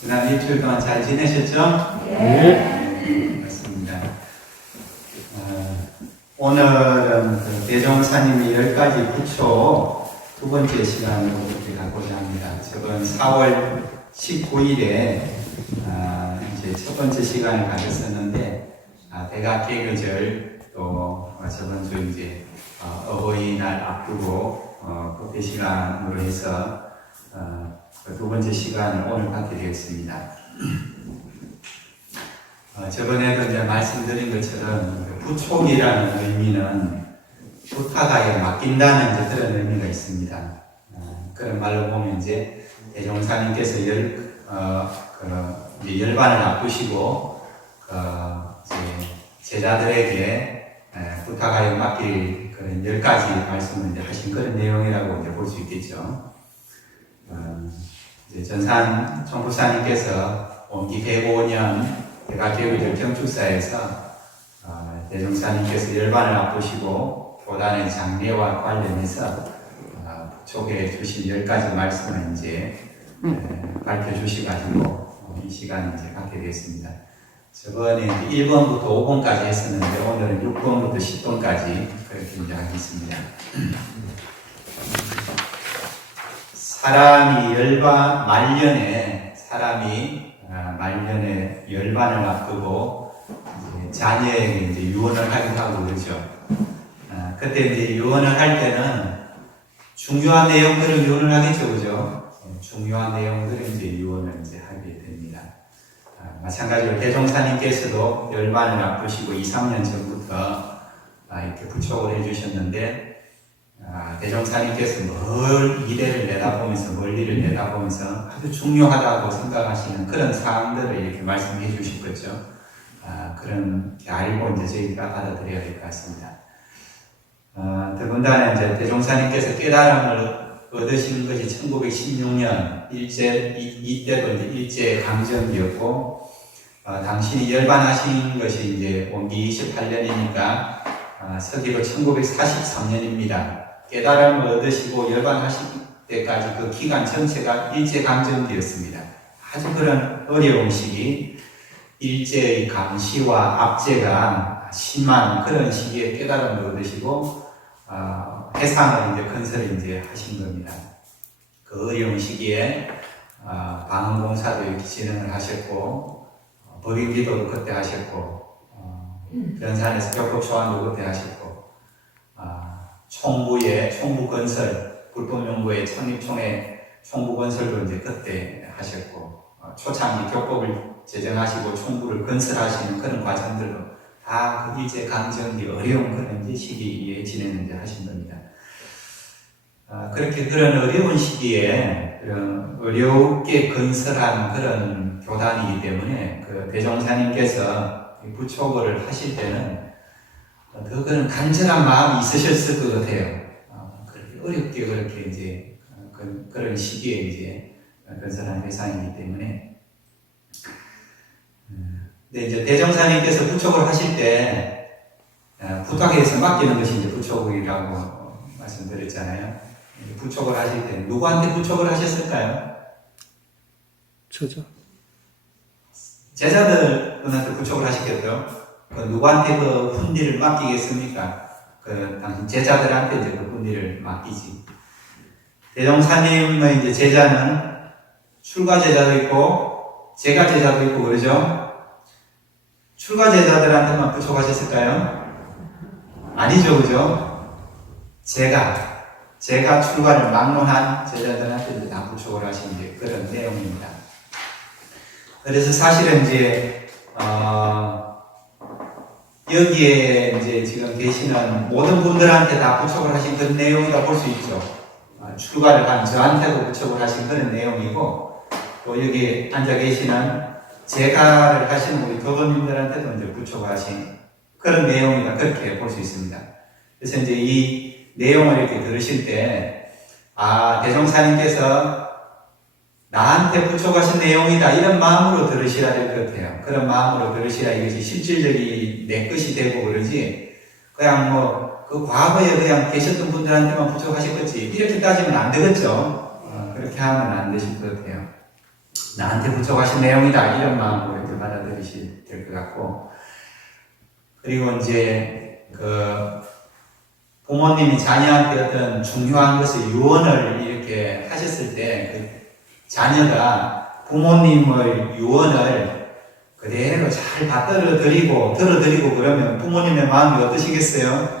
지난 일주일 동안 잘 지내셨죠? 네. 맞습니다. 오늘은 그 대종사님의 10가지 부초 두 번째 시간으로 이렇게 가고자 합니다. 저번 4월 19일에 이제 첫 번째 시간을 가졌었는데, 대각 개교절 또 저번 주 이제 어버이날 앞두고 그때 시간으로 해서 두 번째 시간을 오늘 갖게 되었습니다. 저번에도 이제 말씀드린 것처럼 부촉이라는 의미는 부탁하에 맡긴다는 이제 그런 의미가 있습니다. 그런 말로 보면 이제 대종사님께서 열반을 앞두시고 제자들에게 부탁하에 맡길 그런 10가지 말씀을 이제 하신 그런 내용이라고 이제 볼 수 있겠죠. 이제 전산 총부사님께서 원기 105년 대각개교절 경축사에서 대종사님께서 열반을 앞두시고 교단의 장례와 관련해서 부촉해 주신 10가지 말씀을 이제 밝혀주시가지고 이 시간을 이제 갖게 되었습니다. 저번에 1번부터 5번까지 했었는데 오늘은 6번부터 10번까지 그렇게 이제 하겠습니다. 사람이 말년에 열반을 앞두고 자녀에게 이제 유언을 하기도 하고 그러죠. 그때 이제 유언을 할 때는 중요한 내용들을 유언을 하겠죠, 그죠? 중요한 내용들을 이제 유언을 이제 하게 됩니다. 마찬가지로 대종사님께서도 열반을 앞두시고 2, 3년 전부터 이렇게 부촉을 해주셨는데, 대종사님께서 미래를 내다보면서 멀리를 내다보면서 아주 중요하다고 생각하시는 그런 사항들을 이렇게 말씀해 주실 거죠. 그런 게 알고 이제 저희가 받아들여야 될 것 같습니다. 더군다나 이제 대종사님께서 깨달음을 얻으신 것이 1916년 이때도 이제 일제 강점기였고, 당신이 열반하신 것이 이제 원기 28년이니까 서기로 1943년입니다. 깨달음을 얻으시고 열반하실 때까지 그 기간 전체가 일제강점기였습니다. 아주 그런 어려운 시기, 일제의 감시와 압제가 심한 그런 시기에 깨달음을 얻으시고 해상을 이제 건설을 이제 하신 겁니다. 그 어려운 시기에 방언공사도 이렇게 진행을 하셨고, 법인기도도 그때 하셨고, 변산에서 격법초안도 그때 하셨고, 총부 건설, 불법연구회 창립총회 총부 건설도 이제 그때 하셨고, 초창기 격법을 제정하시고 총부를 건설하시는 그런 과정들도 다 그 일제 강점기 어려운 그런 이제 시기에 진행을 이제 하신 겁니다. 그렇게 그런 어려운 시기에 그런 어렵게 건설한 그런 교단이기 때문에 그 대종사님께서 부촉을 하실 때는 더 그런 간절한 마음이 있으셨을 것 같아요. 그렇게 어렵게 그렇게 이제 그런 시기에 이제 건설한 대상이기 때문에. 근데 이제 대종사님께서 부촉을 하실 때 부탁해서 맡기는 것이 이제 부촉이라고 말씀드렸잖아요. 부촉을 하실 때 누구한테 부촉을 하셨을까요? 저죠. 제자들한테 부촉을 하셨겠죠. 누구한테 그 훈리를 맡기겠습니까? 당신 제자들한테 이제 그 훈리를 맡기지. 대종사님의 이제 제자는 출가 제자도 있고 제가 제자도 있고 그러죠. 출가 제자들한테만 부촉하셨을까요? 아니죠, 그죠? 제가 출가를 막론한 제자들한테 다 부촉을 하신 이제 그런 내용입니다. 그래서 사실은 이제 여기에 이제 지금 계시는 모든 분들한테 다 부촉을 하신 그런 내용이라고 볼 수 있죠. 출가를 한 저한테도 부촉을 하신 그런 내용이고, 또 여기 앉아 계시는 제가를 하시는 우리 교도님들한테도 이제 부촉을 하신 그런 내용이다. 그렇게 볼 수 있습니다. 그래서 이제 이 내용을 이렇게 들으실 때, 대종사님께서 나한테 부촉하신 내용이다. 이런 마음으로 들으시라 될 것 같아요. 그런 마음으로 들으시라 이것이 실질적인 내 것이 되고 그러지, 그냥 그 과거에 그냥 계셨던 분들한테만 부촉하실 거지. 이렇게 따지면 안 되겠죠. 그렇게 하면 안 되실 것 같아요. 나한테 부족하신 내용이다 이런 마음으로 이렇게 받아들이실 될 것 같고, 그리고 이제 그 부모님이 자녀한테 어떤 중요한 것을 유언을 이렇게 하셨을 때 그 자녀가 부모님의 유언을 그대로 잘 받들어드리고 들어드리고 그러면 부모님의 마음이 어떠시겠어요?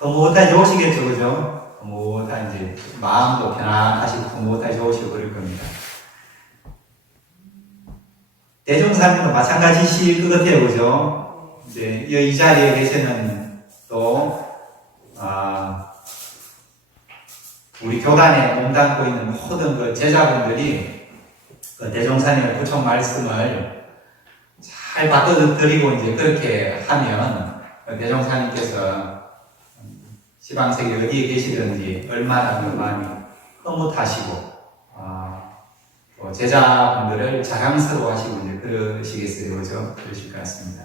못하게 좋으시겠죠, 그죠? 못하 이제 마음도 편안하시고 못하게 좋으시고 그럴 겁니다. 대종사님도 마찬가지실 것 같아요, 그죠? 이제 이 자리에 계시는 또 우리 교단에 몸담고 있는 모든 그 제자분들이 그 대종사님의 부처 말씀을 잘 받아들이고 이제 그렇게 하면 대종사님께서 시방세계 어디에 계시든지 얼마나 그 마음이 흐뭇하시고 또 제자분들을 자랑스러워하시고 이제 그러시겠어요, 그죠? 그러실 것 같습니다.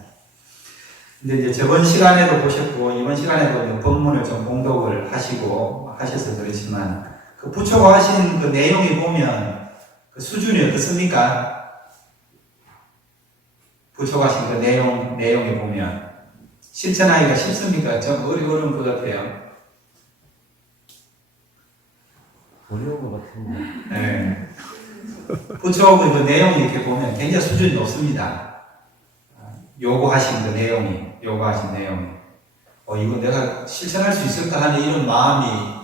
근데 이제 저번 시간에도 보셨고 이번 시간에도 본문을 좀 봉독을 하시고 하셔서 그렇지만 그 부처가 하신 그 내용이 보면 그 수준이 어떻습니까? 부처가 하신 그 내용이 보면 실천하기가 쉽습니까? 좀 어려운 것 같아요. 어려운 것 같은데. 네. 부처의 그 내용이 이렇게 보면 굉장히 수준이 높습니다. 요구하신 그 내용이, 이거 내가 실천할 수 있을까 하는 이런 마음이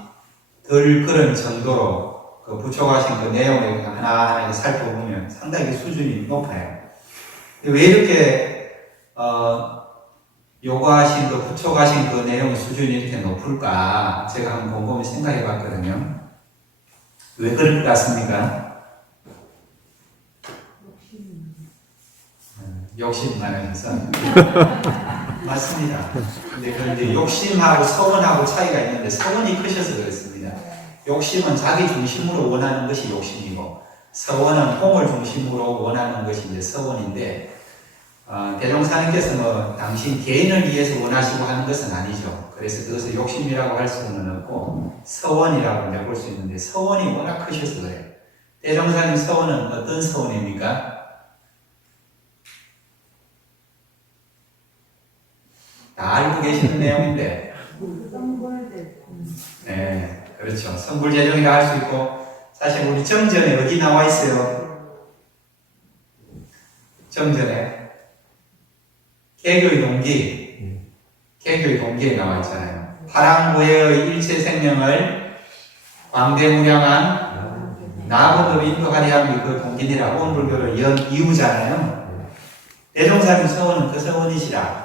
덜 그런 정도로 그 부처가 하신 그 내용을 하나하나 살펴보면 상당히 수준이 높아요. 왜 이렇게, 요구하신 그 부처가 하신 그 내용의 수준이 이렇게 높을까? 제가 한번 곰곰이 생각해 봤거든요. 왜 그럴 것 같습니까? 욕심 많으셔서. 맞습니다. 근데 그런데 욕심하고 서원하고 차이가 있는데 서원이 크셔서 그렇습니다. 욕심은 자기 중심으로 원하는 것이 욕심이고 서원은 공을 중심으로 원하는 것이 이제 서원인데 대종사님께서 뭐 당신 개인을 위해서 원하시고 하는 것은 아니죠. 그래서 그것을 욕심이라고 할 수는 없고 서원이라고 이제 볼 수 있는데 서원이 워낙 크셔서 그래요. 대종사님 서원은 어떤 서원입니까? 다 알고 계시는 내용인데, 네, 그렇죠. 성불재정이라 할 수 있고, 사실 우리 정전에 어디 나와 있어요? 정전에 개교의 동기에 나와 있잖아요. 파랑고해의 일체 생명을 광대무량한 나본으로 인도하려 함이 그 동기니라 오온불교를 연 이유잖아요. 대종사님 서원은 그 서원이시라.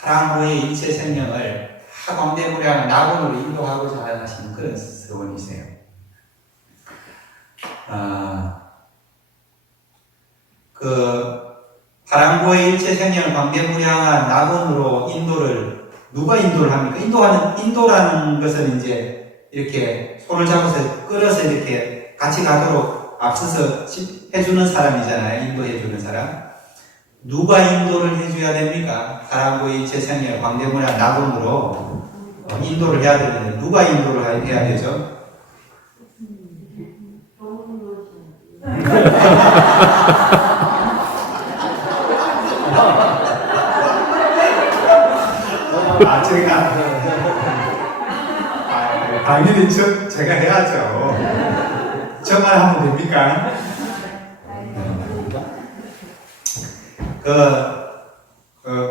파랑고해의 일체 생명을 다 광대무량한 나본으로 인도하고자 하시는 그런 서원이세요. 그 파랑고의 일체 생명을 광대무량한 나본으로 인도를 누가 인도를 합니까? 인도라는 것은 이제 이렇게 손을 잡아서 끌어서 이렇게 같이 가도록 앞서서 해주는 사람이잖아요. 인도해주는 사람. 누가 인도를 해줘야 됩니까? 파랑고의 일체 생명을 광대무량한 나본으로 인도를 해야 되는데 누가 인도를 해야 되죠? 당연히 제가 해야죠. 저만 하면 됩니까?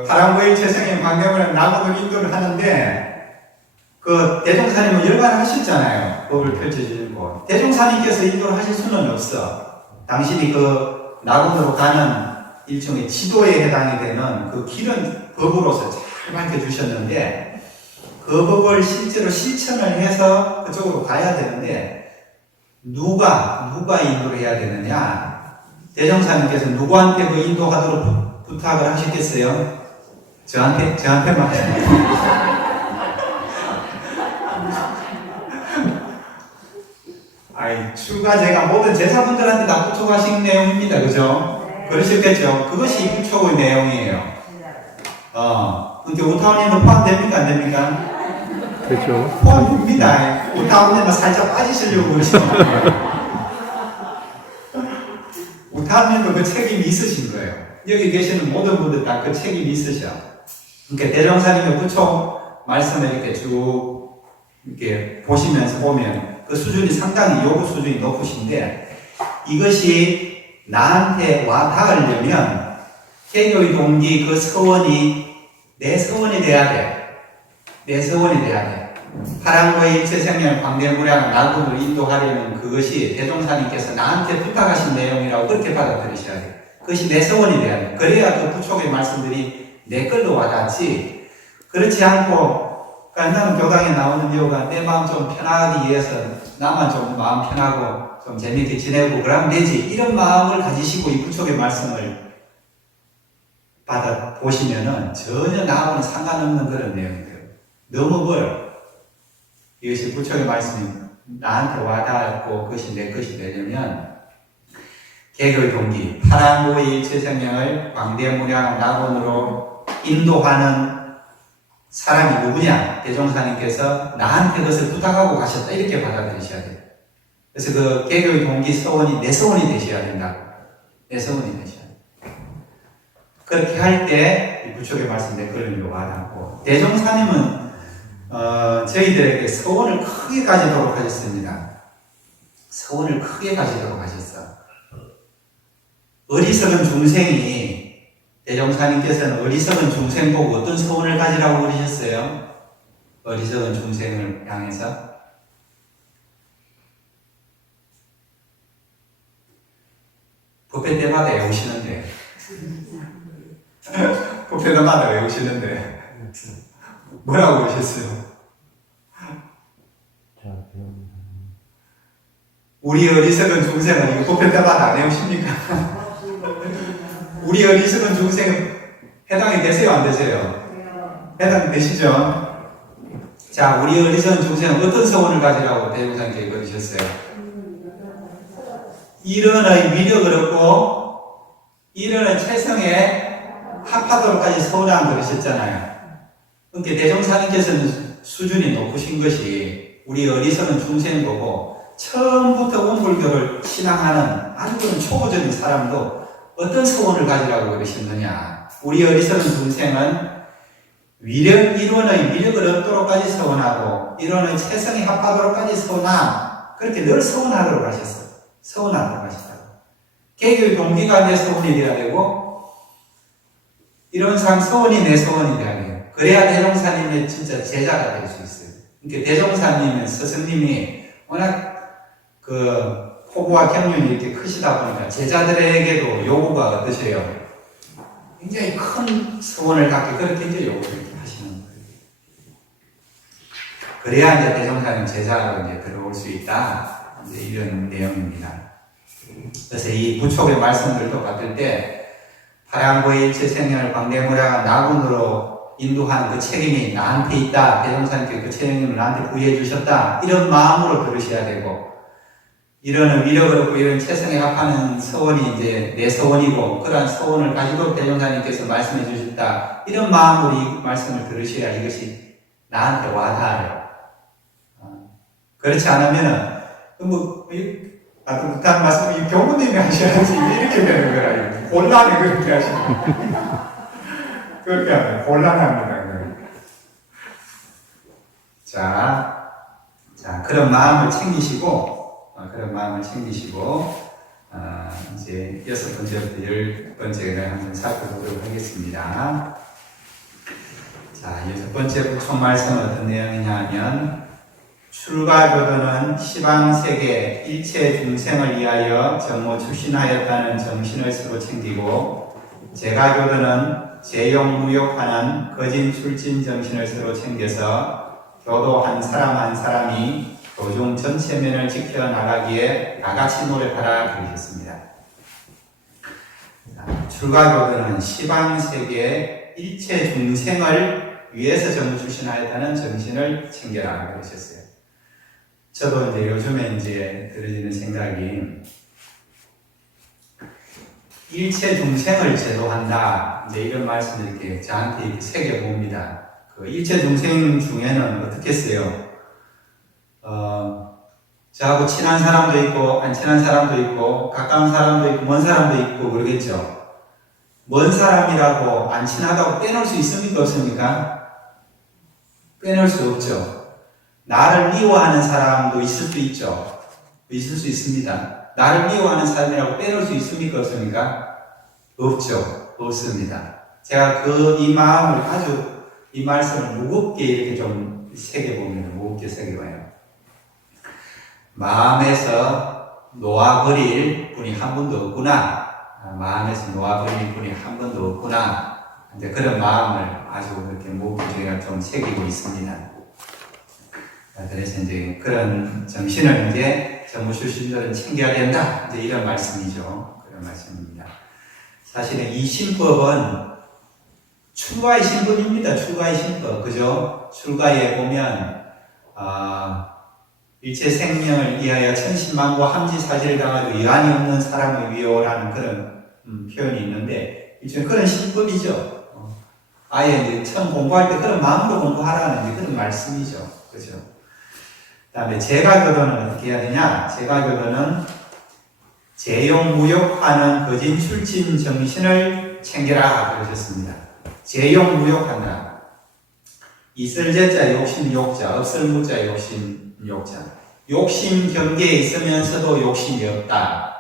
파랑고의 일체생의 광대무량한 나본으로 인도를 하는데, 대종사님은 열반을 하셨잖아요. 법을 펼쳐주고. 대종사님께서 인도를 하실 수는 없어. 당신이 나본으로 가는 일종의 지도에 해당이 되는 그 길은 법으로서 잘 밝혀주셨는데, 그 법을 실제로 실천을 해서 그쪽으로 가야 되는데, 누가 인도를 해야 되느냐? 대종사님께서 누구한테 그 인도하도록 부탁을 하셨겠어요? 저한테만 하셨나요? 추가 제가 모든 제사분들한테 다 부탁하신 내용입니다. 그죠? 네. 그러셨겠죠? 그것이 부촉의 내용이에요. 근데 우타원님은 포함됩니까? 안 됩니까? 그렇죠. 포함됩니다. 우타원님은 살짝 빠지시려고 그러시는 거예요. 부타님도 그 책임이 있으신 거예요. 여기 계시는 모든 분들 다 그 책임이 있으셔. 그러니까 대종사님의 부처 말씀을 이렇게 쭉 이렇게 보시면서 보면 그 수준이 상당히 요구 수준이 높으신데 이것이 나한테 와 닿으려면 개교의 동기 그 서원이 내 서원이 돼야 돼. 내 서원이 돼야 돼. 파랑고의 일체생명 광대무량 나군을 인도하려는 그것이 대종사님께서 나한테 부탁하신 내용이라고 그렇게 받아들이셔야 돼. 그것이 내 서원이 돼야 돼. 그래야 그 부촉의 말씀들이 내 걸로 와닿지. 그렇지 않고, 그러니까 나는 교당에 나오는 이유가 내 마음 좀 편하기 위해서 나만 좀 마음 편하고 좀 재밌게 지내고 그러면 되지. 이런 마음을 가지시고 이 부촉의 말씀을 받아보시면은 전혀 나하고는 상관없는 그런 내용이에요. 너무 멀어. 이것이 부처의 말씀이 나한테 와닿았고 그것이 내 것이 되려면 개교의 동기, 파랑고의 일체생명을 광대무량한 낙원으로 인도하는 사람이 누구냐? 대종사님께서 나한테 그것을 부탁하고 가셨다. 이렇게 받아들이셔야 돼요. 그래서 그 개교의 동기 서원이 내 서원이 되셔야 된다고. 내 서원이 되셔야 돼요. 그렇게 할 때 이 부처의 말씀 내 걸로 와닿고 대종사님은 저희들에게 서원을 크게 가지도록 하셨습니다. 서원을 크게 가지도록 하셨어. 어리석은 중생이, 대종사님께서는 어리석은 중생 보고 어떤 서원을 가지라고 그러셨어요? 어리석은 중생을 향해서. 법회 때마다 외우시는데. 법회 때마다 외우시는데. 뭐라고 그러셨어요? 자, 배웁니다. 우리 어리석은 중생은 이거 법회 때마다 안 외우십니까? 우리 어리석은 중생은 해당이 되세요? 안 되세요? 해당이 되시죠? 자, 우리 어리석은 중생은 어떤 서원을 가지라고 대종사님께 그러셨어요? 이런의 위력을 얻고 이런의 체성에 합하도록까지 서원하는 그러셨잖아요. 그러니까 대종사님께서는 수준이 높으신 것이 우리 어리석은 중생 보고 처음부터 원불교를 신앙하는 아주 그런 초보적인 사람도 어떤 서원을 가지라고 그러셨느냐. 우리 어리석은 중생은 이론의 위력을 얻도록까지 서원하고 이론의 체성이 합하도록까지 서원함. 그렇게 늘 서원하도록 하셨어. 서원하도록 하시다고. 개교의 동기가 내 서원이 되어야 되고 이런 서원이 내 서원이 되어야 돼요. 그래야 대종사님의 진짜 제자가 될 수 있어요. 그러니까 대종사님은 스승님이 워낙 그 포부와 경륜이 이렇게 크시다 보니까 제자들에게도 요구가 어떠세요? 굉장히 큰 서원을 갖게 그렇게 이제 요구를 하시는 거예요. 그래야 이제 대종사님 제자로 이제 들어올 수 있다. 이제 이런 내용입니다. 그래서 이 부촉의 말씀들도 받을 때 파랑고의 일체생명을 광대무량한 나군으로 인도하는 그 책임이 나한테 있다. 대종사님께 그 책임을 나한테 부여해 주셨다. 이런 마음으로 들으셔야 되고 이런 위력을 얻고 이런 체성에 합하는 서원이 이제 내 서원이고 그러한 서원을 가지고 대종사님께서 말씀해 주셨다. 이런 마음으로 이 말씀을 들으셔야 이것이 나한테 와닿아요. 그렇지 않으면은 그런 말씀을 교무님이 하셔야지 이렇게 되는 거라. 곤란해 그렇게 하시면. 그렇게 하면 곤란합니다. 자, 그런 마음을 챙기시고 이제 6번째부터 10번째를 한번 살펴보도록 하겠습니다. 자, 6번째 부촉 말씀은 어떤 내용이냐 하면 출가교도는 시방세계 일체 중생을 위하여 정모 출신하였다는 정신을 서로 챙기고 제가교도는 제용무욕하는 거진 출진 정신을 서로 챙겨서 교도 한 사람이 교중 전체면을 지켜나가기에 나같이 노력하라 그러셨습니다. 출가교도는 시방세계 일체 중생을 위해서 정모 출신하였다는 정신을 챙겨라 그러셨어요. 저도 이제 요즘에 이제 들어지는 생각이 일체 중생을 제도한다. 이제 이런 말씀을 이렇게 저한테 이렇게 새겨봅니다. 그 일체 중생 중에는 어떻게 했어요? 저하고 친한 사람도 있고 안 친한 사람도 있고 가까운 사람도 있고 먼 사람도 있고 그러겠죠. 먼 사람이라고 안 친하다고 빼놓을 수 있습니까? 없습니까? 빼놓을 수 없죠. 나를 미워하는 사람도 있을 수 있죠. 있을 수 있습니다. 나를 미워하는 사람이라고 빼놓을 수 있습니까? 없습니까? 없죠. 없습니다. 제가 이 마음을 이 말씀을 무겁게 이렇게 좀 새겨봅니다. 무겁게 새겨봐요. 마음에서 놓아버릴 분이 한 분도 없구나. 마음에서 놓아버릴 분이 한 번도 없구나. 이제 그런 마음을 아주 이렇게 무겁게 저희가 좀 새기고 있습니다. 그래서 이제 그런 정신을 이제 전무 출신들은 챙겨야 된다. 이제 이런 말씀이죠. 그런 말씀입니다. 사실은 이 신법은 출가의 신분입니다. 출가의 신법. 그죠? 출가에 보면, 일체 생명을 위하여 천신만고 함지사지를 당하도 여한이 없는 사람의 위호라는 그런 표현이 있는데, 일종의 그런 신법이죠. 아예 이제 처음 공부할 때 그런 마음으로 공부하라는 이제 그런 말씀이죠. 그죠? 그 다음에 제가교도는 어떻게 해야 되냐? 제가교도는 제용무욕하는 거진 출진 정신을 챙겨라. 그러셨습니다. 제용무욕한다. 있을 제자 욕심 욕자, 없을 무자 욕심 욕자. 욕심 경계에 있으면서도 욕심이 없다.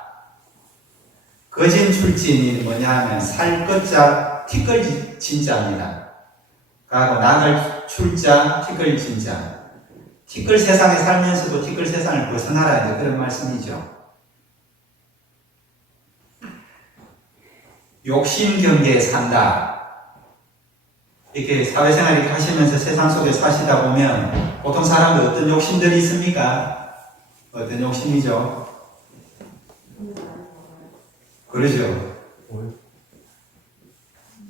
거진 출진이 뭐냐 하면 살 것자 티끌 진자입니다. 그리고 나갈 출자 티끌 진자. 티끌 세상에 살면서도 티끌 세상을 벗어나라. 이제 그런 말씀이죠. 욕심 경계에 산다. 이렇게 사회생활 이렇게 하시면서 세상 속에 사시다 보면 보통 사람들 어떤 욕심들이 있습니까? 어떤 욕심이죠? 그러죠.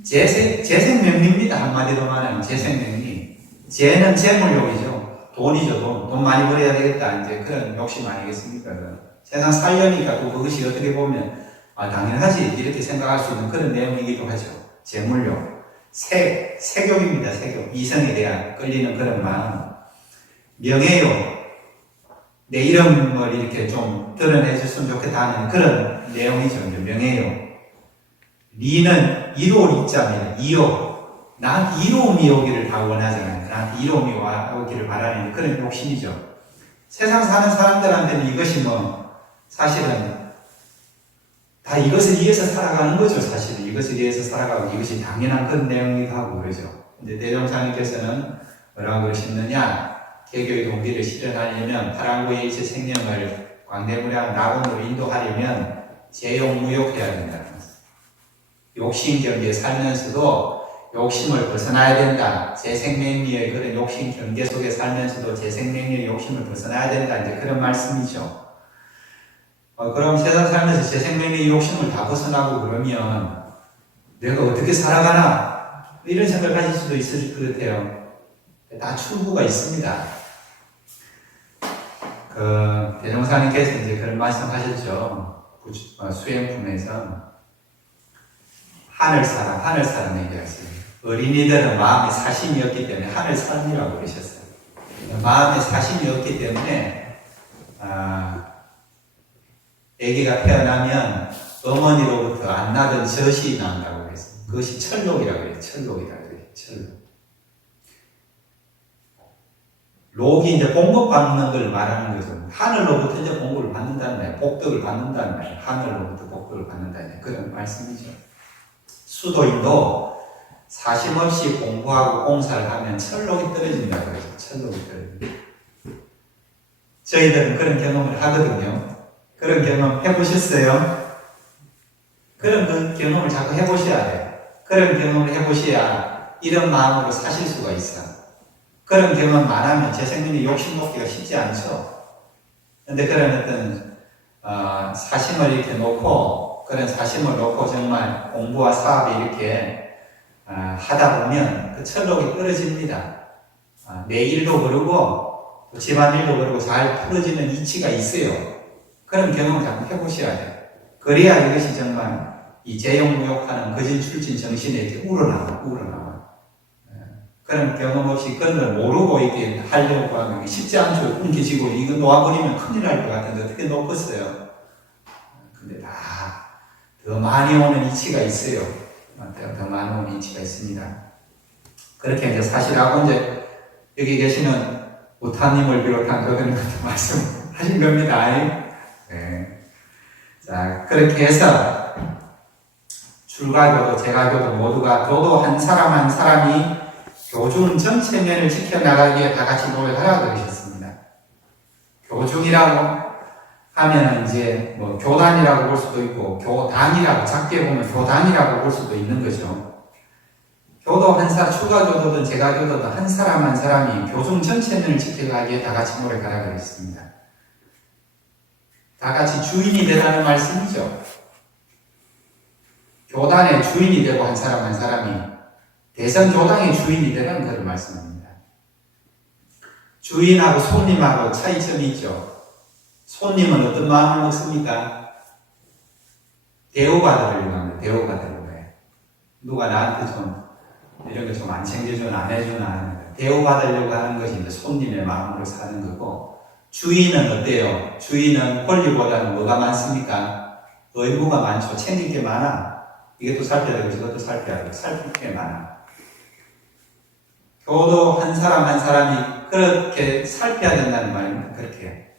재생명리입니다. 한마디로 말하면 재생명리. 재는 재물욕이죠. 돈이죠. 돈 많이 벌어야 되겠다. 이제 그런 욕심 아니겠습니까? 세상 살려니까 또 그것이 어떻게 보면 당연하지 이렇게 생각할 수 있는 그런 내용이기도 하죠. 재물욕. 색욕입니다. 색욕. 이성에 대한 끌리는 그런 마음. 명예욕. 내 이름을 이렇게 좀 드러내 줬으면 좋겠다는 그런 내용이죠. 명예욕. 리는 이로울 입자입니다. 이욕. 나한테 이로움이 오기를 다 원하잖아요. 나한테 이로움이 오기를 바라는 그런 욕심이죠. 세상 사는 사람들한테는 이것이 사실은 다 이것을 위해서 살아가는 거죠. 사실은 이것을 위해서 살아가고 이것이 당연한 그런 내용이기도 하고 그러죠. 근데 대종사님께서는 뭐라고 그러시느냐? 개교의 동기를 실현하려면 파랑고의 일체 생명을 광대무량 낙원으로 인도하려면 제용무욕해야 된다는 거죠. 욕심 경계에 살면서도 욕심을 벗어나야 된다. 재생명리의 그런 욕심 경계 속에 살면서도 재생명리의 욕심을 벗어나야 된다. 이제 그런 말씀이죠. 그럼 세상 살면서 재생명리의 욕심을 다 벗어나고 그러면 내가 어떻게 살아가나? 이런 생각을 가질 수도 있을 것 같아요. 다 출구가 있습니다. 대종사님께서 이제 그런 말씀 하셨죠. 수행품에서 하늘사람 얘기하세요. 어린이들은 마음에 사심이 없기 때문에 하늘사람이라고 그러셨어요. 마음에 사심이 없기 때문에 아기가 태어나면 어머니로부터 안 나던 젖이 나온다고 그랬어요. 그것이 철록이라고 그래요. 철록이라고 그래요. 철록. 록이 이제 공급 받는 걸 말하는 거죠. 하늘로부터 이제 공급을 받는다는 말이에요. 복덕을 받는다는 말이에요. 하늘로부터 복덕을 받는다는 그런 말씀이죠. 수도인도 사심 없이 공부하고 공사를 하면 철록이 떨어진다고 그러죠. 철록이 떨어진다. 저희들은 그런 경험을 하거든요. 그런 경험 해보셨어요? 그런 그 경험을 자꾸 해보셔야 돼요. 그런 경험을 해보셔야 이런 마음으로 사실 수가 있어. 그런 경험만 하면 재생명이 욕심 놓기가 쉽지 않죠. 근데 그런 어떤 사심을 이렇게 놓고 그런 사심을 놓고 정말 공부와 사업에 이렇게 하다 보면 그 철록이 떨어집니다. 내 일도 그러고 집안일도 그러고 잘 풀어지는 이치가 있어요. 그런 경험을 자꾸 해보셔야 돼요. 그래야 이것이 정말 이 재용무욕하는 거진 출진 정신에 이렇게 우러나와. 그런 경험 없이 그런 걸 모르고 이렇게 하려고 하면 쉽지 않죠. 옮기지고 이거 놓아버리면 큰일 날 것 같은데 어떻게 놓겠어요? 근데 다 더 많이 오는 이치가 있어요. 더 많이 오는 이치가 있습니다. 그렇게 이제 사실하고 이제 여기 계시는 우타님을 비롯한 그들한테 말씀하신 겁니다. 네. 자, 그렇게 해서 출가교도 제가교도 모두가 교도 한 사람 한 사람이 교중 전체면을 지켜나가기에 다 같이 노력하라고 그러셨습니다. 교중이라고 하면 이제 뭐 교단이라고 볼 수도 있고 교단이라고 작게 보면 교단이라고 볼 수도 있는 거죠. 교도 한 사람, 출가교도든 제가교도든 한 사람 한 사람이 교중 전체면을 지켜가기에 다 같이 노력하라고 그랬습니다. 다 같이 주인이 되라는 말씀이죠. 교단의 주인이 되고 한 사람 한 사람이 대성교당의 주인이 되라는 것을 말씀합니다. 주인하고 손님하고 차이점이 있죠. 손님은 어떤 마음을 먹습니까? 대우받으려고 합니다. 대우받으려고 해. 누가 나한테 좀 이런 거 좀 안 챙겨주나 안 해주나 대우받으려고 하는 것이 이제 손님의 마음으로 사는 거고, 주인은 어때요? 주인은 권리보다는 뭐가 많습니까? 의무가 많죠. 챙길 게 많아. 이것도 살펴야 되고 저것도 살펴야 되고 살필 게 많아. 교도 한 사람 한 사람이 그렇게 살펴야 된다는 말입니다. 그렇게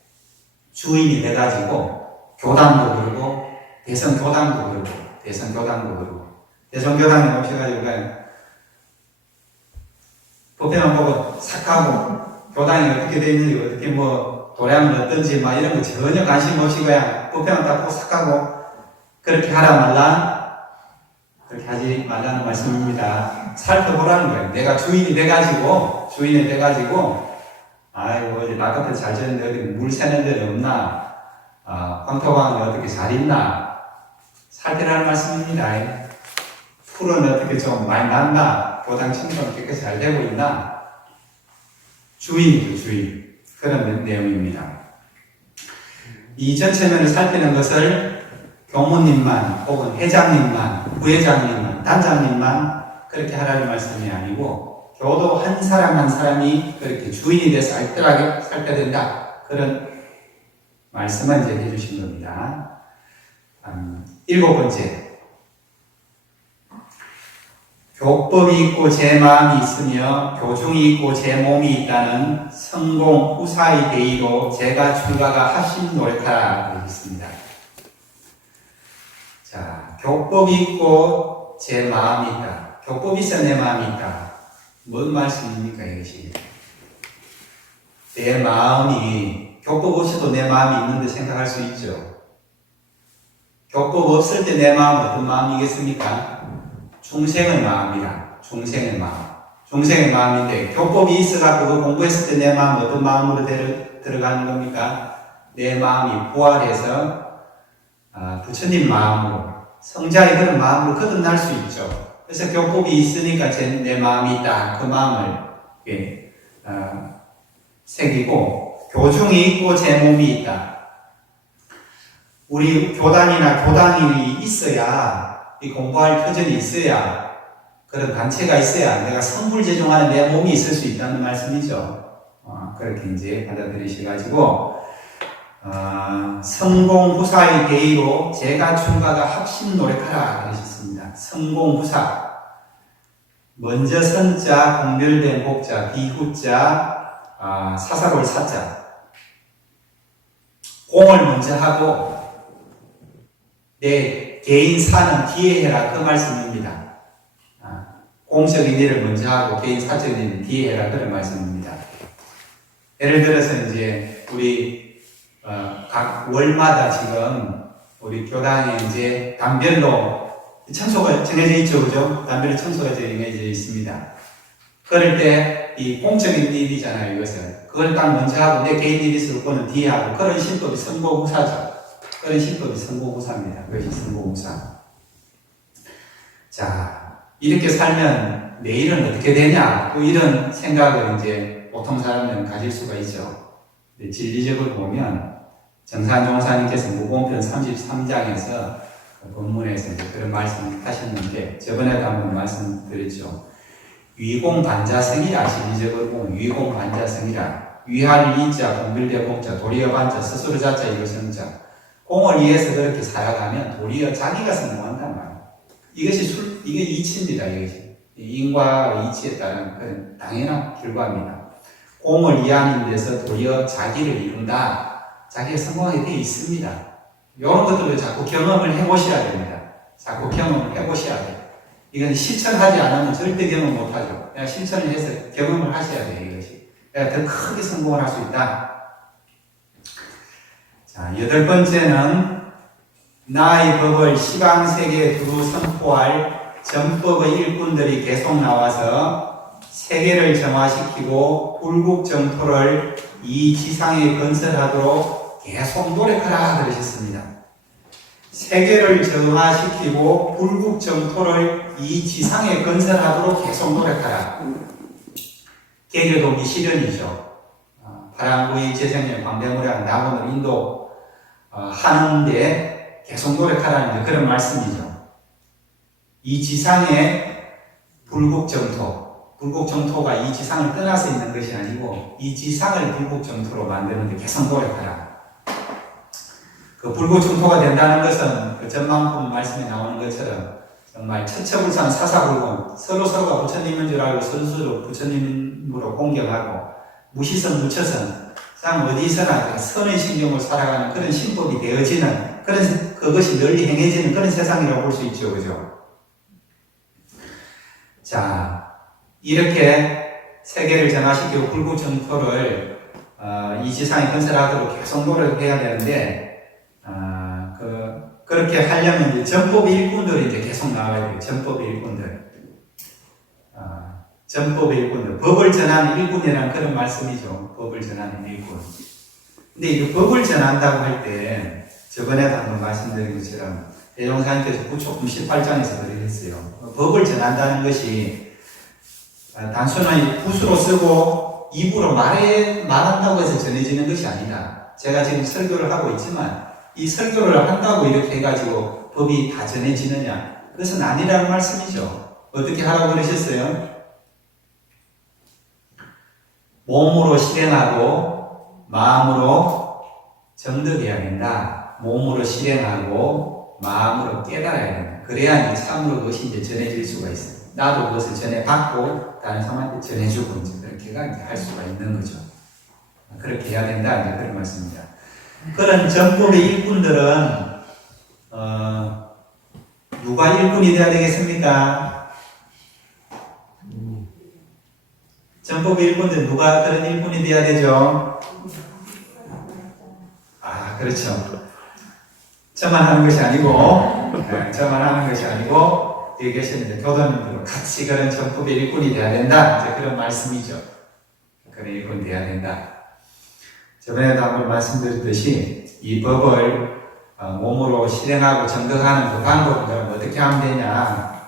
주인이 돼가지고 교단도 그러고 대성교당도 그러고 대성교당도 그러고 대성교당에 오셔가지고 법회만 보고 삭하고 교단이 어떻게 되어 있는지 어떻게 뭐 도량은 어떤지 막 이런 거 전혀 관심 없이 그냥 법회만 딱 보고 삭하고 그렇게 하라 말라 그렇게 하지 말라는 말씀입니다. 살펴보라는 거예요. 내가 주인이 돼가지고 아이고 어디 나 같은 잘 지었는데 어디 물 새는 데는 없나, 황토방이 어떻게 잘 있나 살펴라는 말씀입니다. 풀은 어떻게 좀 많이 났나, 교당 청소는 깨끗이 잘 되고 있나, 주인이죠. 주인. 그런 내용입니다. 이 전체면을 살피는 것을 교무님만 혹은 회장님만 부회장님만 단장님만 그렇게 하라는 말씀이 아니고 교도 한 사람 한 사람이 그렇게 주인이 돼서 알뜰하게 살펴야 된다. 그런 말씀을 이제 해주신 겁니다. 7번째. 교법이 있고 제 마음이 있으며 교중이 있고 제 몸이 있다는 성공 후사의 대의로 제가 출가가 합심 노력하라 그러셨습니다. 자, 교법이 있고 제 마음이 있다. 교법이 있어 내 마음이 있다. 뭔 말씀입니까 이것이? 내 마음이 교법 없이도 내 마음이 있는데 생각할 수 있죠. 교법 없을 때 내 마음은 어떤 마음이겠습니까? 중생의 마음이라. 중생의 마음. 중생의 마음인데 교법이 있어갖고 그 공부했을 때 내 마음은 어떤 마음으로 들어가는 겁니까? 내 마음이 부활해서 부처님 마음으로 성자의 그런 마음으로 거듭날 수 있죠. 그래서 교법이 있으니까 내 마음이 있다. 그 마음을 새기고 교중이 있고 제 몸이 있다. 우리 교단이나 교당이 있어야 이 공부할 터전이 있어야 그런 단체가 있어야 내가 성불제종하는 내 몸이 있을 수 있다는 말씀이죠. 그렇게 이제 받아들이셔가지고 성공부사의 대의로 제가 출가가 합심 노력하라 그러셨습니다. 성공부사. 먼저 선자, 공별된 복자, 비후자, 사사골 사자. 공을 먼저 하고 내 개인 사는 뒤에 해라 그 말씀입니다. 공적인 일을 먼저 하고 개인 사적인 일을 뒤에 해라 그런 말씀입니다. 예를 들어서 이제 우리 각 월마다 지금 우리 교당에 이제 단별로 청소가 정해져 있죠, 그죠? 단별로 청소가 정해져 있습니다. 그럴 때 이 공적인 일이잖아요, 이것은. 그걸 딱 먼저 하고 내 개인 일이 있을 거는 뒤에 하고 그런 신법이 성공후사죠. 그런 신법이 성공후사입니다. 그것이 성공후사. 자, 이렇게 살면 내일은 어떻게 되냐? 또 이런 생각을 이제 보통 사람들은 가질 수가 있죠. 근데 진리적으로 보면 정산종사님께서 무공편 33장에서 본문에서 이제 그런 말씀을 하셨는데 저번에도 한번 말씀드렸죠. 위공반자성이라, 실리적으로 보면 위공반자성이라. 위할 위자, 공빌대 공자, 도리어 반자, 스스로 자자, 이거 성자. 공을 위해서 그렇게 살아가면 도리어 자기가 성공한단 말이에요. 이게 이치입니다, 이것이. 인과 이치에 따른 그런 당연한 결과입니다. 공을 이하는 데서 도리어 자기를 이룬다. 자기가 성공하게 되어 있습니다. 이런 것들을 자꾸 경험을 해보셔야 됩니다. 자꾸 경험을 해보셔야 돼요. 이건 실천하지 않으면 절대 경험 못하죠. 그냥 실천을 해서 경험을 하셔야 돼요, 이것이. 더 크게 성공을 할 수 있다. 자, 8번째는 나의 법을 시방세계에 두루 선포할 전법의 일꾼들이 계속 나와서 세계를 정화시키고 불국정토를 이 지상에 건설하도록 계속 노력하라 그러셨습니다. 세계를 정화시키고 불국정토를 이 지상에 건설하도록 계속 노력하라. 개교동기 실현이죠. 파랑구이 재생년 광대무량 낙원을 인도 하는데 계속 노력하라는 그런 말씀이죠. 이 지상에 불국정토가 이 지상을 떠나서 있는 것이 아니고 이 지상을 불국정토로 만드는 데 계속 노력하라. 그 불국정토가 된다는 것은 그 전망품 말씀에 나오는 것처럼 정말 처처불산 사사불공, 서로가 부처님인 줄 알고 서로 부처님으로 공경하고 무시선 무처선, 참 어디서나 선의 신경으로 살아가는 그런 신법이 되어지는 그것이 널리 행해지는 그런 세상이라고 볼 수 있죠, 그죠? 자, 이렇게 세계를 정화시키고 불국정토를 이 지상에 건설하도록 계속 노력해야 되는데 그렇게 하려면 이제 전법의 일꾼들이 이제 계속 나와야 돼요. 전법의 일꾼들. 전법의 일꾼들. 법을 전하는 일꾼이라는 그런 말씀이죠. 법을 전하는 일꾼. 근데 이 법을 전한다고 할 때, 저번에도 한번 말씀드린 것처럼, 대종사님께서 부촉금 18장에서 그러셨어요. 법을 전한다는 것이, 단순히 붓으로 쓰고 입으로 말한다고 해서 전해지는 것이 아니다. 제가 지금 설교를 하고 있지만, 이 설교를 한다고 이렇게 해가지고 법이 다 전해지느냐? 그것은 아니라는 말씀이죠. 어떻게 하라고 그러셨어요? 몸으로 실행하고 마음으로 정득해야 된다. 몸으로 실행하고 마음으로 깨달아야 된다. 그래야 이제 참으로 그것이 이제 전해질 수가 있어요. 나도 그것을 전해받고 다른 사람한테 전해주고 이제 그렇게가 이제 할 수가 있는 거죠. 그렇게 해야 된다. 이제 그런 말씀입니다. 그런 전법의 일꾼들은 누가 일꾼이 되어야 되겠습니까? 전법의 일꾼들 누가 그런 일꾼이 되어야 되죠? 그렇죠. 저만 하는 것이 아니고 저만 하는 것이 아니고 여기 계시는 교도님들도 같이 그런 전법의 일꾼이 되어야 된다. 이제 그런 말씀이죠. 그런 일꾼이 되어야 된다. 저번에도 한번 말씀드렸듯이 이 법을 몸으로 실행하고 정득하는 그 방법을 어떻게 하면 되냐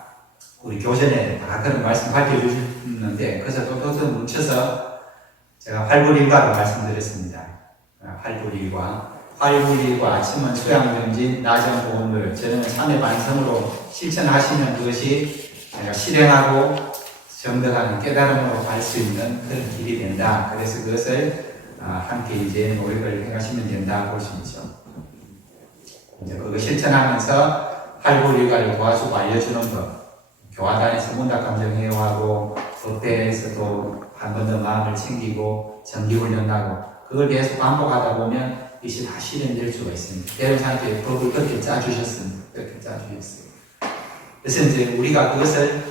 우리 교전에 다 그런 말씀 밝혀주셨는데 그래서 또 뭉쳐서 제가 활불일과를 말씀드렸습니다. 활불일과 아침은 수양정진 낮은 보험을 저는 3회 반성으로 실천하시면 그것이 제가 실행하고 정득하는 깨달음으로 갈 수 있는 그런 길이 된다. 그래서 그것을 함께 이제 노력을 해가시면 된다 볼 수 있죠. 이제 그거 실천하면서 활불일과를 도와주고 알려주는 것, 교화단에서 문답감정회화하고 법대에서도 한 번 더 마음을 챙기고 정기훈련하고 그걸 계속 반복하다 보면 이것이 다 실현될 수가 있습니다. 대종사님께 법을 그렇게 짜주셨습니다. 그렇게 짜주셨어요. 그래서 이제 우리가 그것을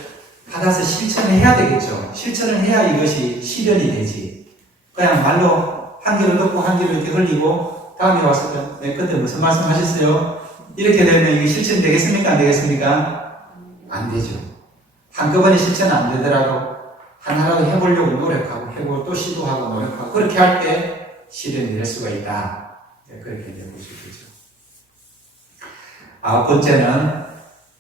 받아서 실천을 해야 되겠죠. 실천을 해야 이것이 실현이 되지. 그냥 말로 한 귀를 듣고 한 귀를 이렇게 흘리고 다음에 와서 그때 무슨 말씀 하셨어요? 이렇게 되면 이게 실천 되겠습니까? 안 되겠습니까? 안 되죠. 한꺼번에 실천 안 되더라도 하나라도 해보려고 노력하고 해보고 또 시도하고 노력하고 그렇게 할 때 실현이 될 수가 있다. 그렇게 되고 싶겠죠. 9번째는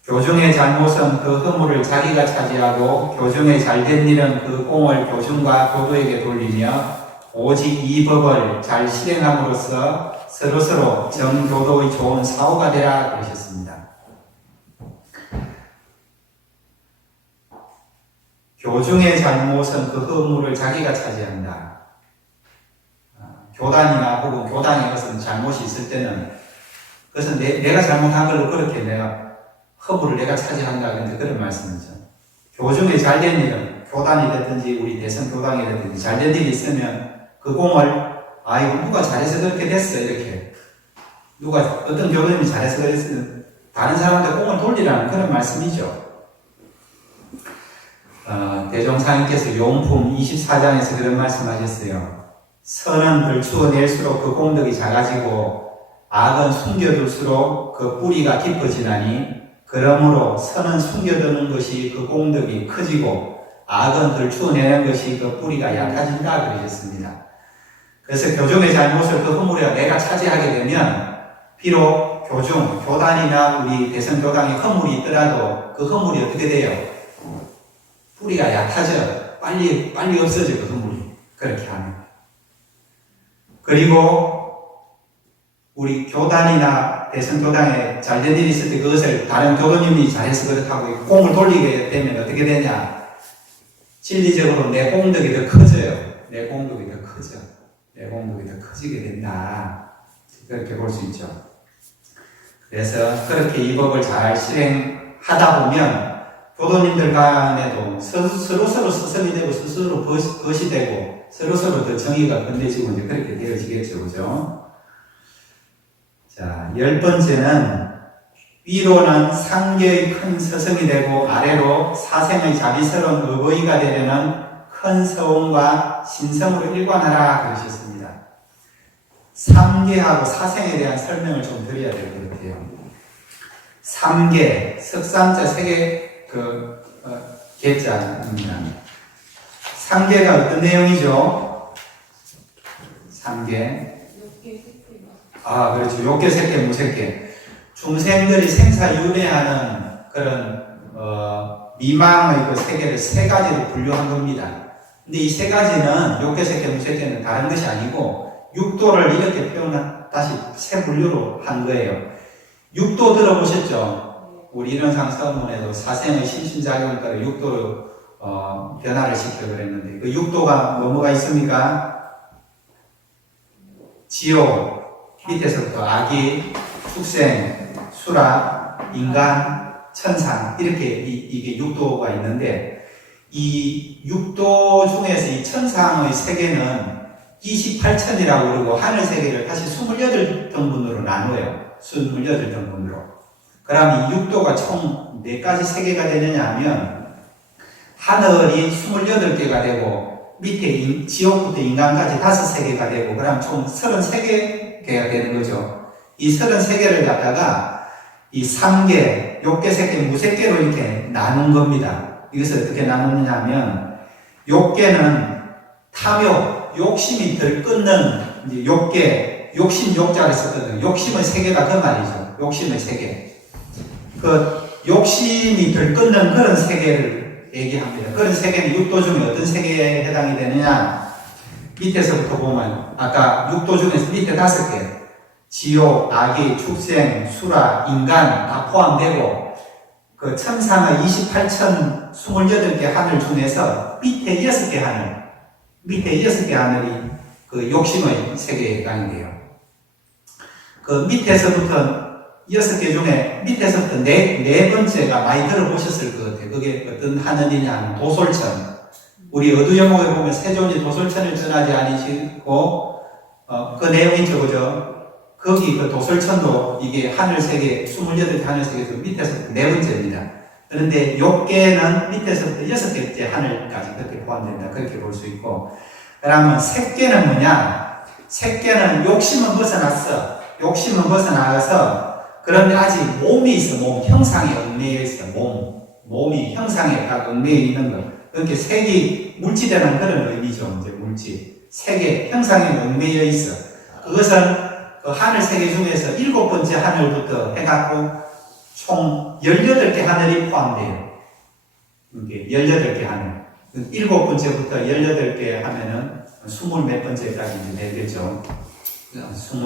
교중의 잘못은 그 허물을 자기가 차지하고 교중의 잘된 일은 그 공을 교중과 교도에게 돌리며 오직 이 법을 잘 실행함으로써 서로서로 정교도의 좋은 사후가 되라 그러셨습니다. 교중의 잘못은 그 허물을 자기가 차지한다. 교단이나 혹은 교당에 무슨 잘못이 있을 때는 그것은 내가 잘못한 걸로 그렇게 내가 허물을 내가 차지한다. 근데 그런 말씀이죠. 교중에 잘된 일은 교단이 됐든지 우리 대성교당이 됐든지 잘된 일이 있으면 그 공을 이거 누가 잘해서 그렇게 됐어 이렇게 누가 어떤 교수님이 잘해서 그랬어 다른 사람한테 공을 돌리라는 그런 말씀이죠. 대종사님께서 용품 24장에서 그런 말씀하셨어요. 선은 들추어낼수록 그 공덕이 작아지고 악은 숨겨둘수록 그 뿌리가 깊어지나니 그러므로 선은 숨겨두는 것이 그 공덕이 커지고 악은 들추어내는 것이 그 뿌리가 약해진다 그러셨습니다. 그래서 교중의 잘못을 그 허물을 내가 차지하게 되면 비록 교단이나 우리 대성교당에 허물이 있더라도 그 허물이 어떻게 돼요? 뿌리가 얕아져. 빨리 없어져, 그 허물이. 그렇게 하면. 그리고 우리 교단이나 대성교당에 잘된 일이 있을 때 그것을 다른 교도님이 잘해서 그렇다고 공을 돌리게 되면 어떻게 되냐? 진리적으로 내 공덕이 더 커져요. 내 공덕이 더 커져. 내 공덕이 더 커지게 된다. 그렇게 볼 수 있죠. 그래서 그렇게 이 법을 잘 실행하다 보면 교도님들 간에도 서로 스승이 되고 스스로 벗이 되고 서로 더 정의가 건네지고 이제 그렇게 되어지겠죠. 그죠? 자, 10번째는 위로는 상계의 큰 스승이 되고 아래로 사생의 자비스러운 어버이가 되려는 큰 서원과 신성으로 일관하라 그러셨습니다. 삼계하고 사생에 대한 설명을 좀 드려야 될 것 같아요. 삼계, 석삼자 세계 계자입니다. 삼계가 어떤 내용이죠? 삼계. 그렇죠. 욕계, 색계, 무색계. 중생들이 생사윤회하는 그런 미망의 그 세계를 세 가지로 분류한 겁니다. 근데 이 세 가지는 욕계, 색계, 무색계는 다른 것이 아니고 육도를 이렇게 다시 세 분류로 한 거예요. 육도 들어보셨죠? 우리 일원상 서문에도 사생의 심신작용을 따라 육도로 변화를 시켜 그랬는데 그 육도가 뭐가 있습니까? 지옥, 밑에서부터 아기, 축생, 수라, 인간, 천상 이렇게 이게 육도가 있는데 이 육도 중에서 이 천상의 세계는 28천이라고 그러고 하늘 세계를 다시 28등분으로 나눠요. 28등분으로. 그럼 이 육도가 총 몇 가지 세계가 되느냐 하면 하늘이 28개가 되고 밑에 지옥부터 인간까지 5세계가 되고 그럼 총 33개가 되는 거죠. 이 33개를 갖다가 이 3개, 욕계, 색계, 무색계로 이렇게 나눈 겁니다. 이것을 어떻게 나누느냐 하면 욕계는 탐욕, 욕심이 덜 끊는 이제 욕계, 욕심 욕자를 썼거든요. 욕심의 세계가 그 말이죠. 욕심의 세계. 그 욕심이 덜 끊는 그런 세계를 얘기합니다. 그런 세계는 육도 중에 어떤 세계에 해당이 되느냐? 밑에서부터 보면 아까 육도 중에서 밑에 5개 지옥, 아기, 축생, 수라, 인간 다 포함되고 그 천상의 28천 28개 하늘 중에서 밑에 6개 하늘이 그 욕심의 세계에 해당이 돼요. 그 밑에서부터 6개 중에 밑에서부터 네 번째가 많이 들어보셨을 것 같아요. 그게 어떤 하늘이냐 하면 도솔천. 우리 어두영목에 보면 세존이 도솔천을 전하지 아니시고 그 내용이 있죠. 그죠? 거기 그 도솔천도 이게 하늘세계 28개 하늘세계 밑에서부터 네 번째입니다. 그런데 욕계는 밑에서부터 6개째 하늘까지 그렇게 포함된다. 그렇게 볼 수 있고 그러면 색계는 뭐냐? 색계는 욕심은 벗어났어. 욕심은 벗어나가서 그런데 아직 몸이 있어. 몸 형상에 얽매여 있어. 몸이 형상에 딱 얽매여 있는 거. 그렇게 색이 물질이라는 그런 의미죠. 이제 물질. 색의 형상에 얽매여 있어. 그것은 그 하늘 세계 중에서 7번째 하늘부터 해갖고 총 18개 하늘이 포함돼요. 이게 18개 하늘. 7번째부터 18개 하면은 20몇 번째까지 이제 되겠죠. 4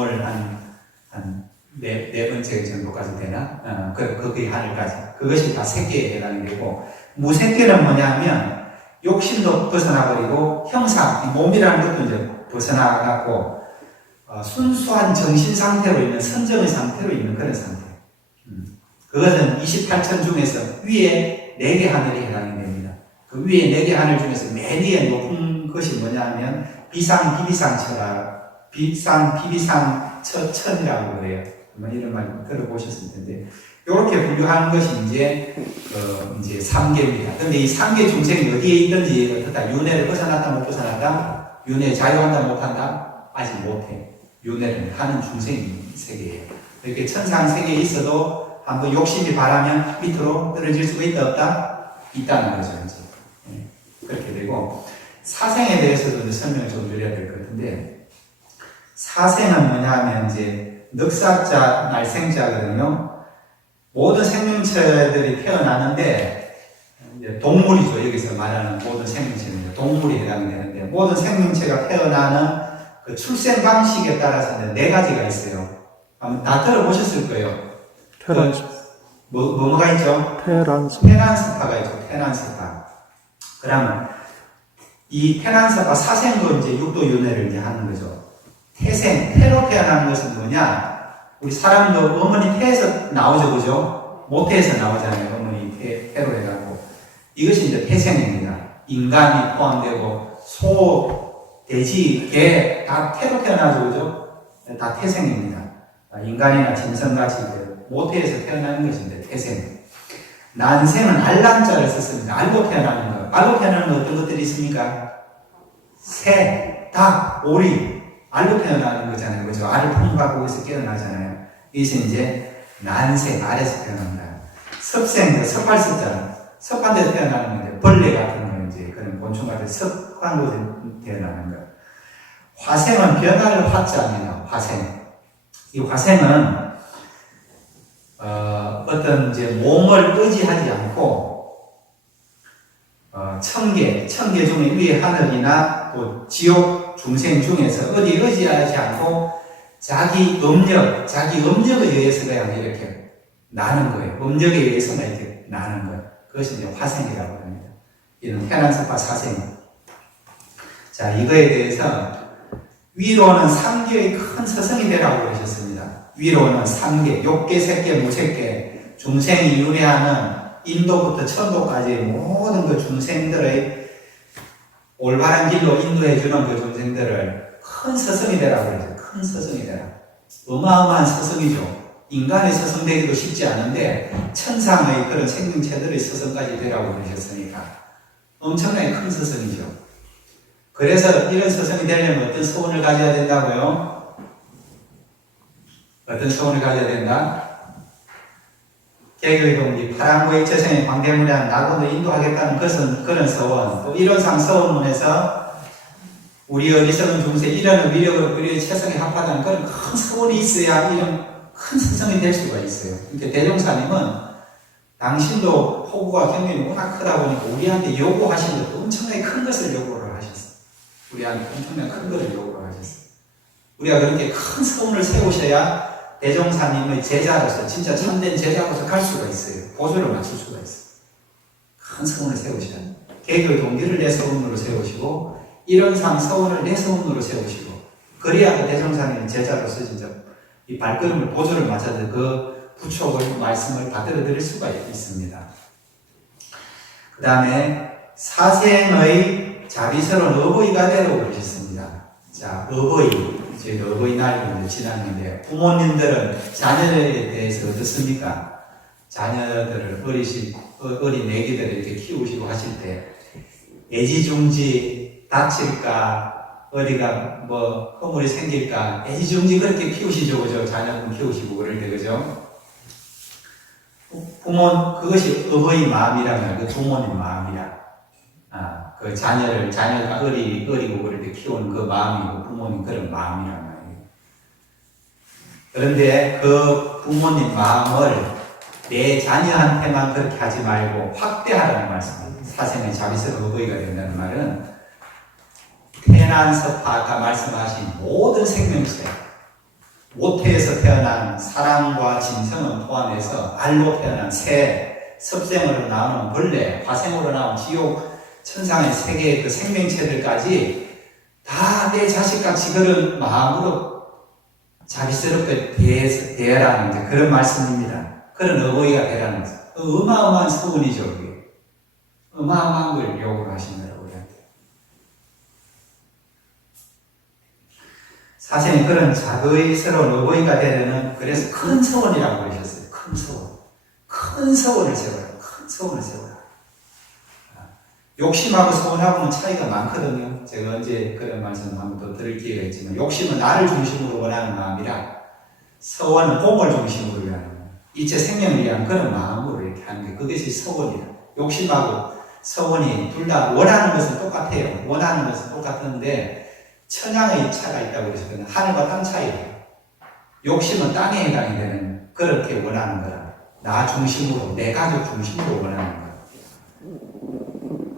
번째 정도까지 되나? 거기 하늘까지. 그것이 다 색계에 해당이 되고, 무색계는 뭐냐면, 욕심도 벗어나버리고 형상, 몸이라는 것도 이제 벗어나갖고 순수한 정신 상태로 있는 선정의 상태로 있는 그런 상태. 그것은 28천 중에서 위에 4개 하늘이 해당이 됩니다. 그 위에 4개 하늘 중에서 맨 위에 높은 것이 뭐냐 하면 비상비비상천이라고 그래요. 이런 말 들어보셨을 텐데, 이렇게 분류하는 것이 이제 3계입니다. 근데 이 3계 중생이 어디에 있든지 어떻다. 윤회를 벗어났다 못 벗어났다? 윤회 자유한다 못한다? 아직 못해. 윤회를 하는 중생이 세계예요. 이렇게 천상 세계에 있어도 한번 욕심이 바라면 밑으로 떨어질 수가 있다 없다? 있다는 거죠. 이제. 그렇게 되고, 사생에 대해서도 설명을 좀 드려야 될 것 같은데, 사생은 뭐냐 하면 이제 늑사자, 날생자거든요. 모든 생명체들이 태어나는데, 이제 동물이죠. 여기서 말하는 모든 생명체는 동물이 해당이 되는데, 모든 생명체가 태어나는 그 출생 방식에 따라서 4가지가 있어요. 한번 다 들어보셨을 거예요. 테란스. 뭐가 있죠? 테란스. 테란스파가 있죠. 테란스파. 그러면 이 테란스파 사생도 이제 육도윤회를 이제 하는 거죠. 태생, 태로 태어나는 것은 뭐냐? 우리 사람도 어머니 태에서 나오죠, 그죠? 모태에서 나오잖아요. 어머니 태로 해가지고. 이것이 이제 태생입니다. 인간이 포함되고, 소, 돼지, 개, 다 태로 태어나죠, 그죠? 다 태생입니다. 인간이나 짐승같이 모태에서 태어나는 것이 이제 태생. 난생은 알란자를 썼습니다. 알로 태어나는 거. 알로 태어나는 거 어떤 것들이 있습니까? 새, 닭, 오리. 알로 태어나는 거잖아요. 그죠? 알을 품고 거기서 깨어나잖아요. 이것은 이제 난생, 알에서 태어난다. 섭생, 섭할 섭자는 섭한 데서 태어나는 건데, 벌레 같은 거, 이제 그런 곤충 같은 섭한 곳에 태어나는 거. 화생은 변화를 화자입니다. 화생. 이 화생은 어떤 이제 몸을 의지하지 않고 천계 중에 위에 하늘이나 또 지옥 중생 중에서 어디 의지하지 않고 자기 업력에 의해서 그냥 이렇게 나는 거예요. 업력에 의해서만 이렇게 나는 거예요. 그것이 이제 화생이라고 합니다. 이는 테란스파 사생. 자, 이거에 대해서 위로는 3개의 큰 서성이 되라고 그러셨습니다. 위로는 3개, 욕계, 색계, 무색계, 중생이 윤회하는 인도부터 천도까지 모든 그 중생들의 올바른 길로 인도해주는 그 중생들을 큰 서성이 되라고 그러죠. 큰 서성이 되라. 어마어마한 서성이죠. 인간의 서성되기도 쉽지 않은데 천상의 그런 생명체들의 서성까지 되라고 그러셨으니까 엄청나게 큰 서성이죠. 그래서 이런 서성이 되려면 어떤 서원을 가져야 된다고요? 어떤 서원을 가져야 된다? 개교의 동기, 파랑고의 처생의 광대무량, 낙원도 인도하겠다는 그런 서원, 또 이론상 서원문에서 우리 어리석은 중세 이런 위력으로 우리의 최성에 합하다는 그런 큰 서원이 있어야 이런 큰 서성이 될 수가 있어요. 그러니까 대종사님은 당신도 호구와 경륜이 워낙 크다 보니까 우리한테 요구하신 것도 엄청나게 큰 것을 요구를 하셨어요. 우리한테 엄청나게 큰 것을 요구를 하셨어요. 우리가 그렇게 큰 서원을 세우셔야 대종사님의 제자로서 진짜 참된 제자로서 갈 수가 있어요. 보조를 맞출 수가 있어요. 큰 서원을 세우셔야 돼요. 개교 동기를 내 서원으로 세우시고 이론상 서원을 내 서원으로 세우시고 그래야 그 대종사님의 제자로서 진짜 이 발걸음을 보조를 맞춰서 그 부촉을 말씀을 받들어 드릴 수가 있습니다. 그 다음에 사생의 자비스러운 어버이가 되라고 그러셨습니다. 자, 어버이. 저희도 어버이날도 지났는데 부모님들은 자녀에 대해서 어떻습니까? 자녀들을 어린 애기들을 이렇게 키우시고 하실 때 애지중지 다칠까 어디가 뭐 허물이 생길까 애지중지 그렇게 키우시죠, 그죠? 자녀분 키우시고 그럴 때, 그죠? 그것이 어버이 마음이라면 그 부모님 마음이라. 그 자녀가 어리고 그럴 때 키우는 그 마음이고 부모님 그런 마음이란 말이에요. 그런데 그 부모님 마음을 내 자녀한테만 그렇게 하지 말고 확대하라는 말씀입니다. 사생의 자비스러운 어버이가 된다는 말은 태난서파가 말씀하신 모든 생명체, 모태에서 태어난 사람과 짐승을 포함해서 알로 태어난 새, 섭생으로 나오는 벌레, 화생으로 나온 지옥 천상의 세계의 그 생명체들까지 다 내 자식같이 그런 마음으로 자비스럽게 대하라는 이제 그런 말씀입니다. 그런 어버이가 되라는 거죠. 어마어마한 소원이죠, 그게. 어마어마한 걸 요구를 하신 거라고 우리한테. 사실은 그런 자비스러운 어버이가 되려는 그래서 큰 소원이라고 그러셨어요. 큰 소원. 큰 소원을 세워라. 큰 소원을 세워라. 욕심하고 소원하고는 차이가 많거든요. 제가 언제 그런 말씀 한번 더 드릴 기회가 있지만, 욕심은 나를 중심으로 원하는 마음이라, 소원은 공을 중심으로 위하는 마음, 이체 생명을 위한 그런 마음으로 이렇게 하는 게 그것이 소원이다. 욕심하고 소원이 둘 다 원하는 것은 똑같아요. 원하는 것은 똑같은데 천양의 차가 있다고 그러셨거든요. 하늘과 땅 차이예요. 욕심은 땅에 해당이 되는 그렇게 원하는 거라. 나 중심으로, 내 가족 중심으로 원하는 거라.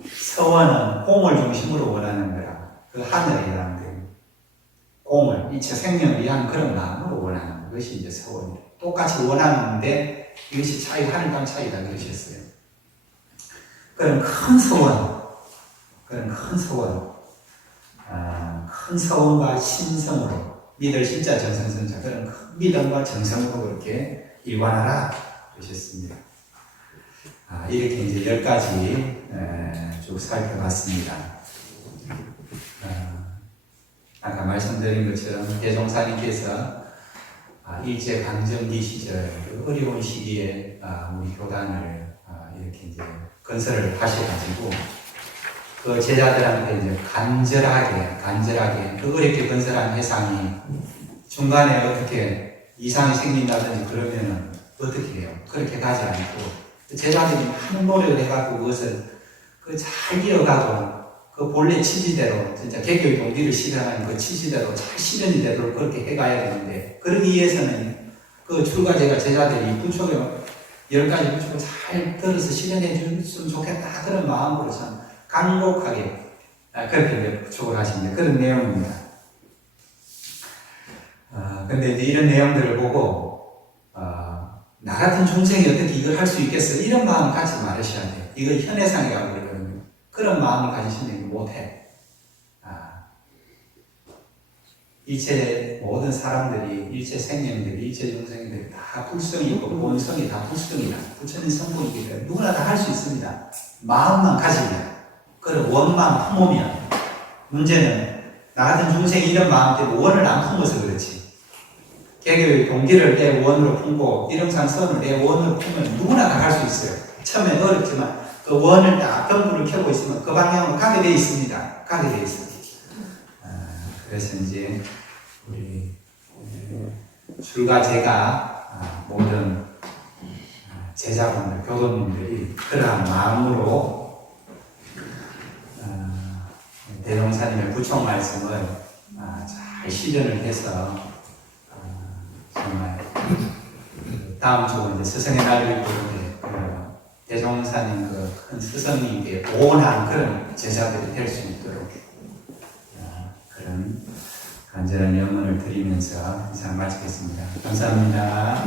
서원은 공을 중심으로 원하는 거라. 그 하늘이라는 게 공을, 이체 생명을 위한 그런 마음으로 원하는 것이 이제 서원이에요. 똑같이 원하는데 이것이 차이, 하늘 땅 차이다 그러셨어요. 그런 큰 소원, 그런 큰 소원, 큰 소원과 신성으로 믿을 진짜 정성선자, 그런 큰 믿음과 정성으로 그렇게 일관하라 그러셨습니다. 이렇게 이제 10가지 쭉 살펴봤습니다. 아까 말씀드린 것처럼 대종사님께서 일제강점기 시절 그 어려운 시기에 우리 교단을 이렇게 이제 건설을 하셔가지고 그 제자들한테 이제 간절하게 그 어렵게 건설한 회상이 중간에 어떻게 이상이 생긴다든지 그러면은 어떻게 해요? 그렇게 가지 않고 제자들이 많은 노력을 해갖고 그것을 잘 이어가고 그 본래 취지대로 진짜 개교의 동기를 실현하는 그 취지대로 잘 실현이 되도록 그렇게 해가야 되는데, 그러기 위해서는 그 출가제가 제자들이 부축을 10가지 부축을 잘 들어서 실현해 줬으면 좋겠다 그런 마음으로 참 간곡하게 그렇게 이제 부축을 하신 그런 내용입니다. 근데 이제 이런 내용들을 보고 나 같은 중생이 어떻게 이걸 할 수 있겠어? 이런 마음 갖지 말으셔야 돼요. 이거 현해상이라고 그러거든요. 그런 마음을 가지시면 못해. 일체 모든 사람들이, 일체 생명들이, 일체 중생들이 다 불성이 있고 본성이 다 불성이다. 부처님 성품이기 때문에 누구나 다 할 수 있습니다. 마음만 가지면, 그런 원만 품으면. 문제는 나 같은 중생이 이런 마음 때문에 원을 안 품어서 그렇지. 개교의 동기를 내 원으로 품고 일응상 선을 내 원으로 품으면 누구나 다 할 수 있어요. 처음엔 어렵지만 그 원을 딱 병불을 켜고 있으면 그 방향으로 가게 돼 있습니다. 가게 돼 있어요. 그래서 이제 우리 출가제가 모든 제자분들, 교도님들이 그러한 마음으로 대종사님의 부총 말씀을 잘 실현을 해서 정말 다음 주 이제 스승의 날을 보는데 대종사님 그 큰 스승님께 보온한 그런 제자들이 될 수 있도록 그런 간절한 염원을 드리면서 이상 마치겠습니다. 감사합니다.